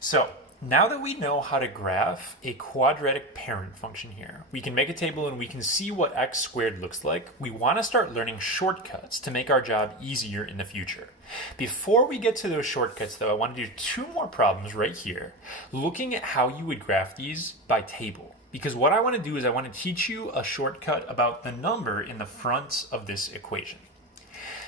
So now that we know how to graph a quadratic parent function here, we can make a table and we can see what x squared looks like. We want to start learning shortcuts to make our job easier in the future. Before we get to those shortcuts though, I want to do two more problems right here, looking at how you would graph these by table. Because what I want to do is I want to teach you a shortcut about the number in the front of this equation.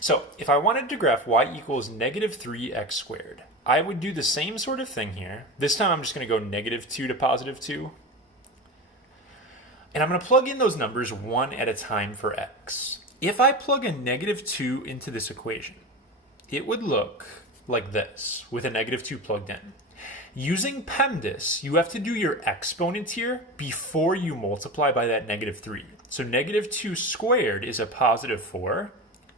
So if I wanted to graph y equals negative 3x squared, I would do the same sort of thing here. This time I'm just going to go negative 2 to positive 2. And I'm going to plug in those numbers one at a time for x. If I plug a negative 2 into this equation, it would look like this with a negative 2 plugged in. Using PEMDAS, you have to do your exponent here before you multiply by that negative 3. So negative 2 squared is a positive 4.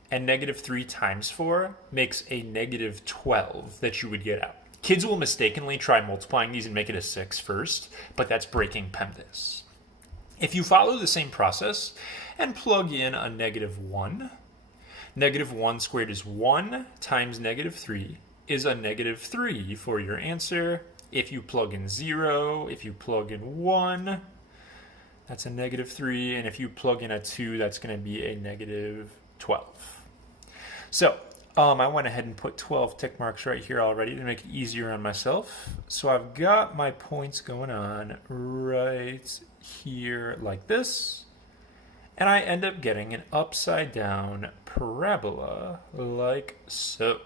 And negative 3 times 4 makes a negative 12 that you would get out. Kids will mistakenly try multiplying these and make it a 6 first, but that's breaking PEMDAS. If you follow the same process and plug in a negative 1, negative 1 squared is 1 times negative 3 is a negative 3 for your answer. If you plug in 0, if you plug in 1, that's a negative 3, and if you plug in a 2, that's going to be a negative 12. So I went ahead and put 12 tick marks right here already to make it easier on myself. So I've got my points going on right here like this. And I end up getting an upside down parabola like so.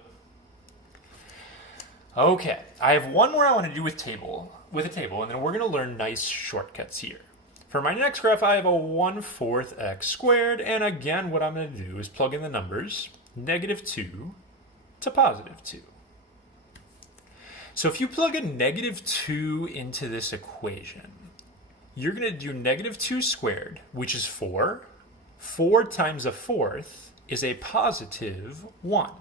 Okay, I have one more I want to do with a table, and then we're going to learn nice shortcuts here. For my next graph, I have a 1/4 x squared, and again, what I'm going to do is plug in the numbers, negative 2 to positive 2. So if you plug a negative 2 into this equation, you're going to do negative 2 squared, which is 4. 4 times a fourth is a positive 1.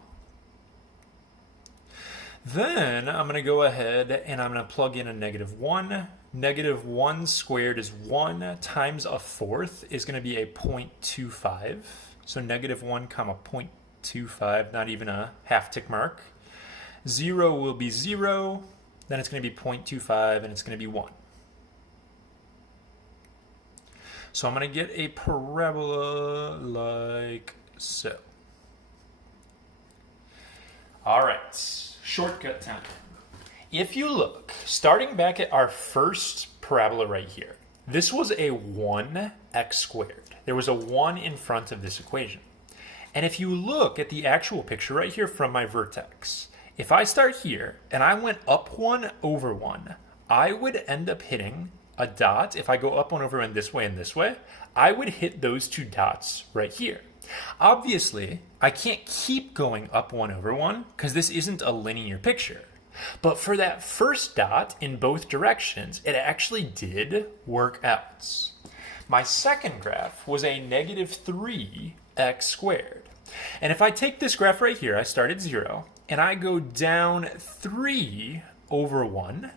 Then I'm going to go ahead and I'm going to plug in a negative 1. Negative 1 squared is 1 times a fourth is going to be a 0.25. So negative 1 comma 0.25, not even a half tick mark. 0 will be 0, then it's going to be 0.25, and it's going to be 1. So I'm going to get a parabola like so. All right. Shortcut time. If you look, starting back at our first parabola right here, this was a 1x squared. There was a 1 in front of this equation. And if you look at the actual picture right here from my vertex, if I start here and I went up 1 over 1, I would end up hitting a dot. If I go up 1 over 1 this way and this way, I would hit those two dots right here. Obviously, I can't keep going up 1 over 1 because this isn't a linear picture. But for that first dot in both directions, it actually did work out. My second graph was a negative 3x squared. And if I take this graph right here, I start at 0, and I go down 3 over 1,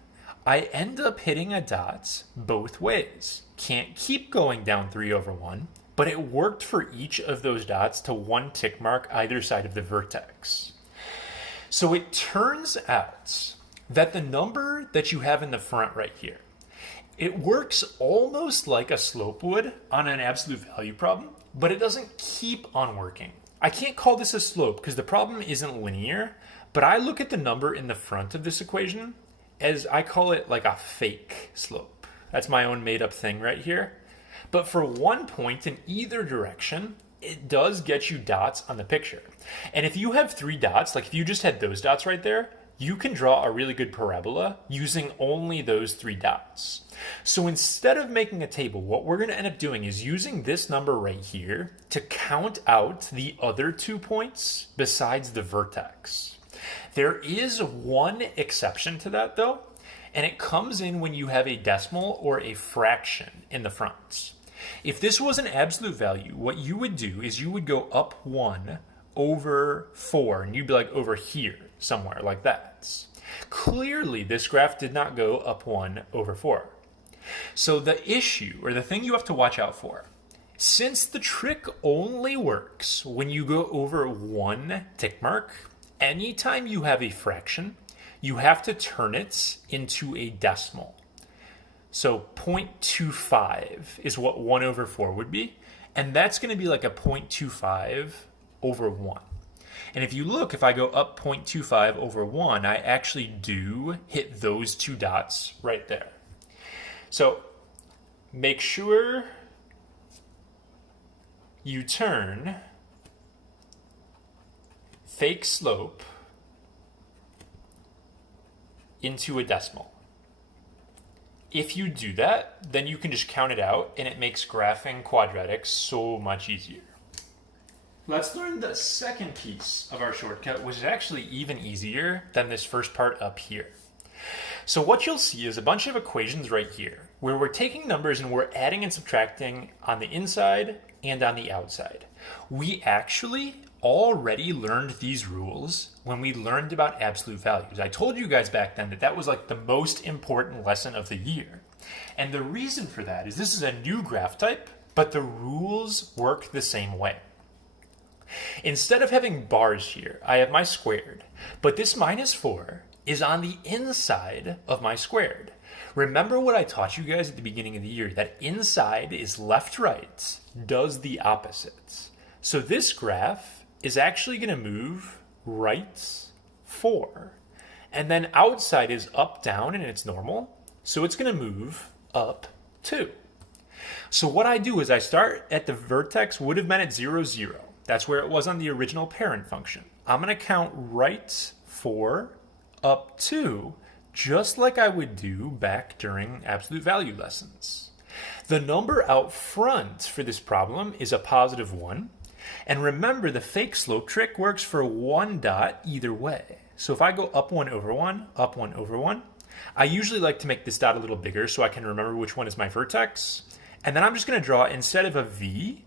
I end up hitting a dot both ways. Can't keep going down 3 over 1. But it worked for each of those dots to 1 tick mark either side of the vertex. So it turns out that the number that you have in the front right here, it works almost like a slope would on an absolute value problem, but it doesn't keep on working. I can't call this a slope because the problem isn't linear, but I look at the number in the front of this equation as I call it like a fake slope. That's my own made up thing right here. But for 1 point in either direction, it does get you dots on the picture. And if you have 3 dots, like if you just had those dots right there, you can draw a really good parabola using only those 3 dots. So instead of making a table, what we're going to end up doing is using this number right here to count out the other 2 points besides the vertex. There is one exception to that though, and it comes in when you have a decimal or a fraction in the front. If this was an absolute value, what you would do is you would go up 1 over 4, and you'd be like over here somewhere like that. Clearly, this graph did not go up 1 over 4. So the issue, or the thing you have to watch out for, since the trick only works when you go over 1 tick mark, anytime you have a fraction, you have to turn it into a decimal. So 0.25 is what 1 over 4 would be. And that's going to be like a 0.25 over 1. And if you look, if I go up 0.25 over 1, I actually do hit those two dots right there. So make sure you turn fake slope into a decimal. If you do that, then you can just count it out, and it makes graphing quadratics so much easier. Let's learn the second piece of our shortcut, which is actually even easier than this first part up here. So what you'll see is a bunch of equations right here, where we're taking numbers and we're adding and subtracting on the inside and on the outside. We actually already learned these rules when we learned about absolute values. I told you guys back then that that was like the most important lesson of the year. And the reason for that is this is a new graph type, but the rules work the same way. Instead of having bars here, I have my squared, but this minus 4 is on the inside of my squared. Remember what I taught you guys at the beginning of the year, that inside is left-right, does the opposite. So this graph is actually going to move right 4, and then outside is up-down and it's normal, so it's going to move up 2. So what I do is I start at the vertex would have been at 0, 0. That's where it was on the original parent function. I'm going to count right 4 up 2, just like I would do back during absolute value lessons. The number out front for this problem is a positive 1. And remember, the fake slope trick works for 1 dot either way. So if I go up 1 over 1, up 1 over 1, I usually like to make this dot a little bigger so I can remember which one is my vertex. And then I'm just going to draw, instead of a V,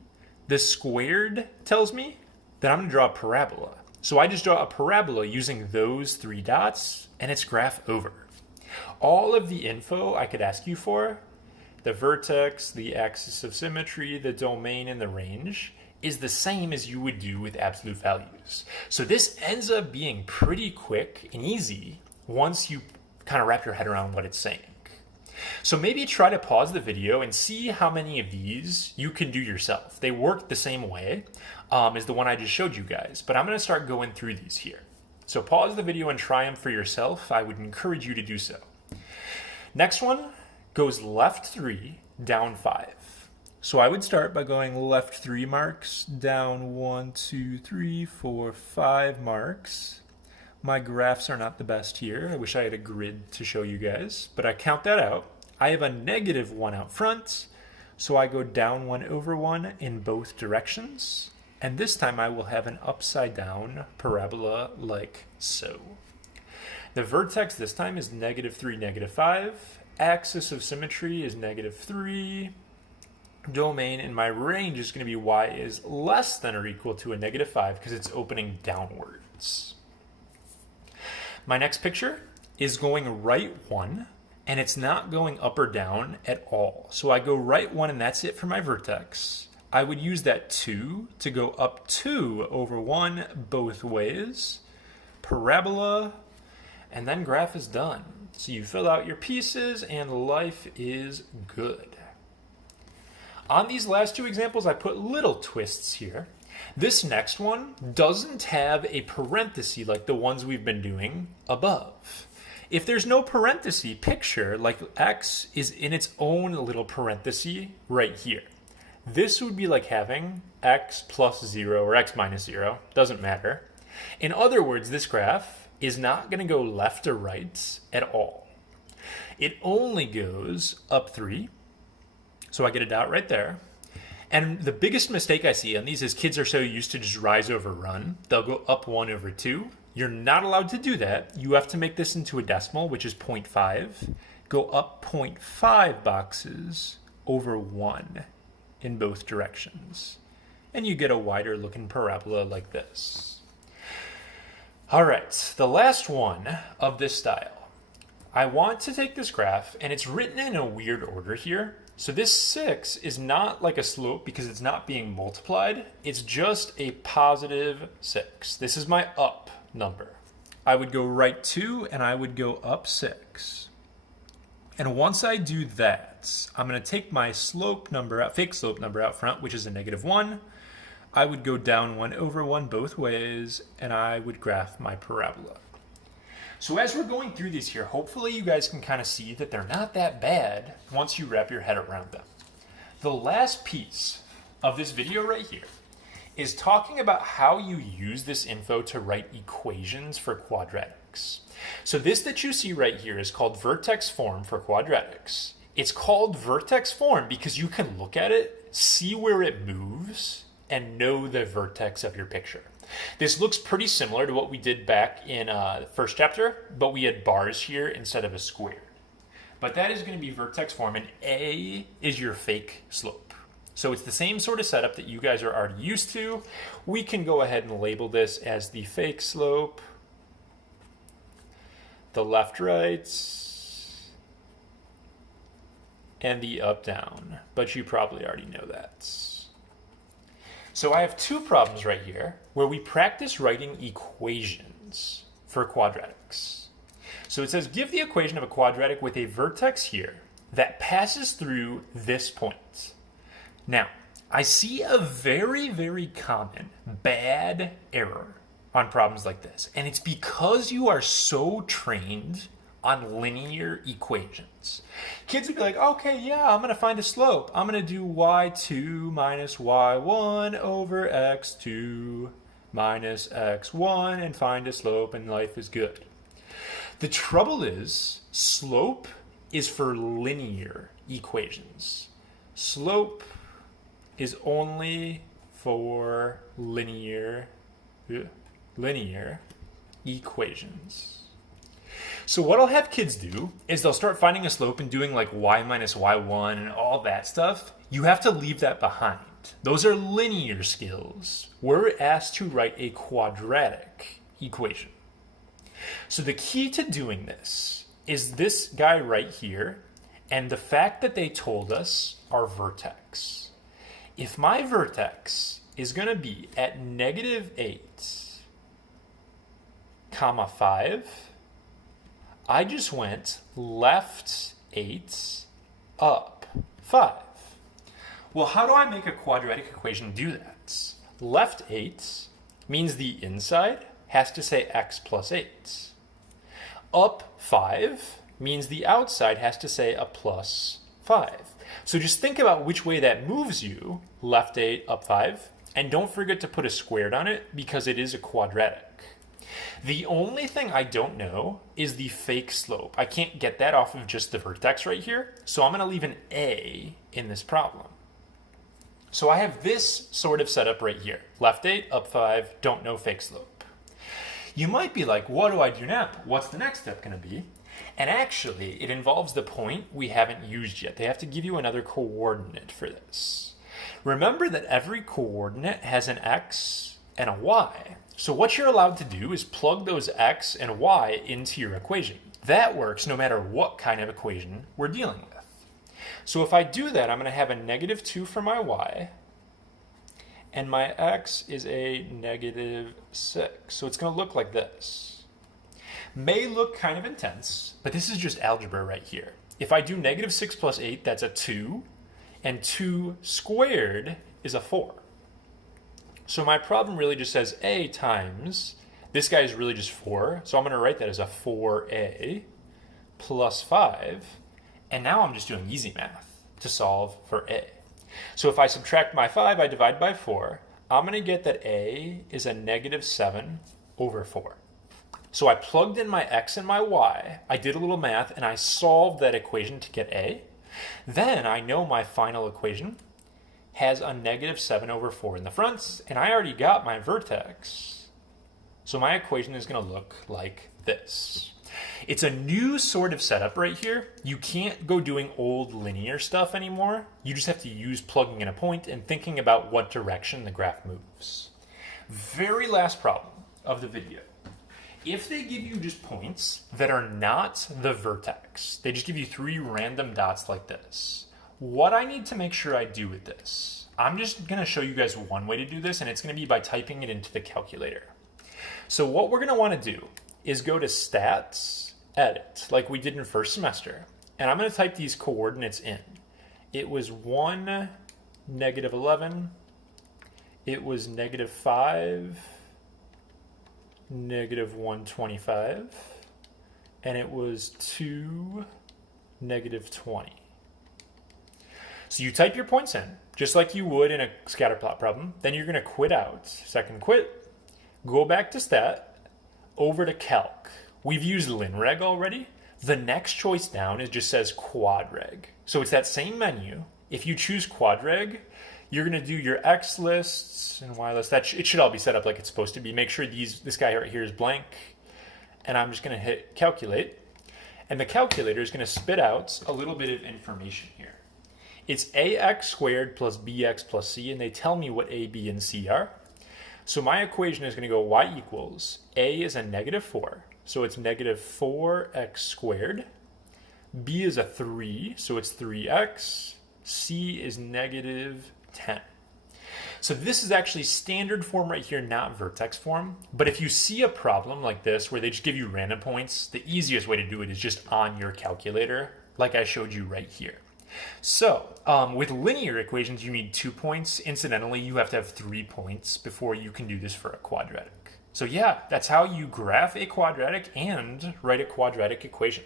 the squared tells me that I'm going to draw a parabola. So I just draw a parabola using those 3 dots, and it's graph over. All of the info I could ask you for, the vertex, the axis of symmetry, the domain, and the range, is the same as you would do with absolute values. So this ends up being pretty quick and easy once you kind of wrap your head around what it's saying. So maybe try to pause the video and see how many of these you can do yourself. They work the same way as the one I just showed you guys, but I'm going to start going through these here. So pause the video and try them for yourself. I would encourage you to do so. Next one goes left 3, down 5. So I would start by going left 3 marks, down 1, 2, 3, 4, 5 marks. My graphs are not the best here. I wish I had a grid to show you guys, but I count that out. I have a negative 1 out front, so I go down 1 over 1 in both directions. And this time I will have an upside down parabola like so. The vertex this time is negative 3, negative 5. Axis of symmetry is negative 3. Domain in my range is going to be y is less than or equal to a negative 5 because it's opening downwards. My next picture is going right 1, and it's not going up or down at all. So I go right 1, and that's it for my vertex. I would use that 2 to go up 2 over 1 both ways. Parabola, and then graph is done. So you fill out your pieces, and life is good. On these last 2 examples, I put little twists here. This next one doesn't have a parenthesis like the ones we've been doing above. If there's no parenthesis, picture like x is in its own little parenthesis right here. This would be like having x plus 0 or x minus 0, doesn't matter. In other words, this graph is not going to go left or right at all. It only goes up 3, so I get a dot right there. And the biggest mistake I see on these is kids are so used to just rise over run, they'll go up 1 over 2. You're not allowed to do that. You have to make this into a decimal, which is 0.5. Go up 0.5 boxes over 1 in both directions. And you get a wider looking parabola like this. All right, the last one of this style. I want to take this graph, and it's written in a weird order here. So this 6 is not like a slope because it's not being multiplied. It's just a positive 6. This is my up number. I would go right 2 and I would go up 6. And once I do that, I'm going to take my slope number out, fake slope number out front, which is a -1. I would go down 1/1 both ways, and I would graph my parabola. So as we're going through these here, hopefully you guys can kind of see that they're not that bad once you wrap your head around them. The last piece of this video right here is talking about how you use this info to write equations for quadratics. So this that you see right here is called vertex form for quadratics. It's called vertex form because you can look at it, see where it moves, and know the vertex of your picture. This looks pretty similar to what we did back in the first chapter, but we had bars here instead of a square. But that is going to be vertex form, and A is your fake slope. So it's the same sort of setup that you guys are already used to. We can go ahead and label this as the fake slope, the left-right, and the up-down. But you probably already know that. So I have two problems right here where we practice writing equations for quadratics. So it says, give the equation of a quadratic with a vertex here that passes through this point. Now, I see a very, very common bad error on problems like this. And it's because you are so trained on linear equations. Kids would be like, okay, yeah, I'm going to find a slope. I'm going to do y2 minus y1 over x2 minus x1 and find a slope, and life is good. The trouble is, slope is for linear equations. Slope is only for linear equations. So what I'll have kids do is they'll start finding a slope and doing like y minus y1 and all that stuff. You have to leave that behind. Those are linear skills. We're asked to write a quadratic equation. So the key to doing this is this guy right here and the fact that they told us our vertex. If my vertex is going to be at -8, 5, I just went left 8, up 5. Well, how do I make a quadratic equation do that? Left 8 means the inside has to say x plus 8. Up 5 means the outside has to say a plus 5. So just think about which way that moves you, left 8, up 5, and don't forget to put a squared on it because it is a quadratic. The only thing I don't know is the fake slope. I can't get that off of just the vertex right here, so I'm going to leave an A in this problem. So I have this sort of setup right here. Left 8, up 5, don't know fake slope. You might be like, what do I do now? What's the next step going to be? And actually, it involves the point we haven't used yet. They have to give you another coordinate for this. Remember that every coordinate has an x and a y. So what you're allowed to do is plug those x and y into your equation. That works no matter what kind of equation we're dealing with. So if I do that, I'm going to have a -2 for my y, and my x is a -6. So it's going to look like this. May look kind of intense, but this is just algebra right here. If I do -6 plus 8, that's a 2, and 2 squared is a 4. So my problem really just says a times, this guy is really just 4, so I'm going to write that as a 4a plus 5, and now I'm just doing easy math to solve for a. So if I subtract my 5, I divide by 4, I'm going to get that a is a -7 over 4. So I plugged in my x and my y, I did a little math, and I solved that equation to get a. Then I know my final equation has a -7 over 4 in the front, and I already got my vertex. So my equation is going to look like this. It's a new sort of setup right here. You can't go doing old linear stuff anymore. You just have to use plugging in a point and thinking about what direction the graph moves. Very last problem of the video. If they give you just points that are not the vertex, they just give you 3 random dots like this, what I need to make sure I do with this, I'm just going to show you guys one way to do this, and it's going to be by typing it into the calculator. So what we're going to want to do is go to Stats, Edit, like we did in first semester. And I'm going to type these coordinates in. It was 1, -11. It was -5, -125. And it was 2, -20. So you type your points in, just like you would in a scatterplot problem. Then you're going to quit out. Second quit. Go back to Stat. Over to Calc. We've used linreg already. The next choice down just says Quadratic. So it's that same menu. If you choose Quadratic, you're going to do your X lists and Y lists. It should all be set up like it's supposed to be. Make sure this guy right here is blank. And I'm just going to hit Calculate. And the calculator is going to spit out a little bit of information here. It's ax squared plus bx plus c, and they tell me what a, b, and c are. So my equation is going to go y equals, a is a -4, so it's -4x squared. B is a 3, so it's 3x. C is -10. So this is actually standard form right here, not vertex form. But if you see a problem like this where they just give you random points, the easiest way to do it is just on your calculator, like I showed you right here. So with linear equations, you need 2 points. Incidentally, you have to have 3 points before you can do this for a quadratic. So yeah, that's how you graph a quadratic and write a quadratic equation.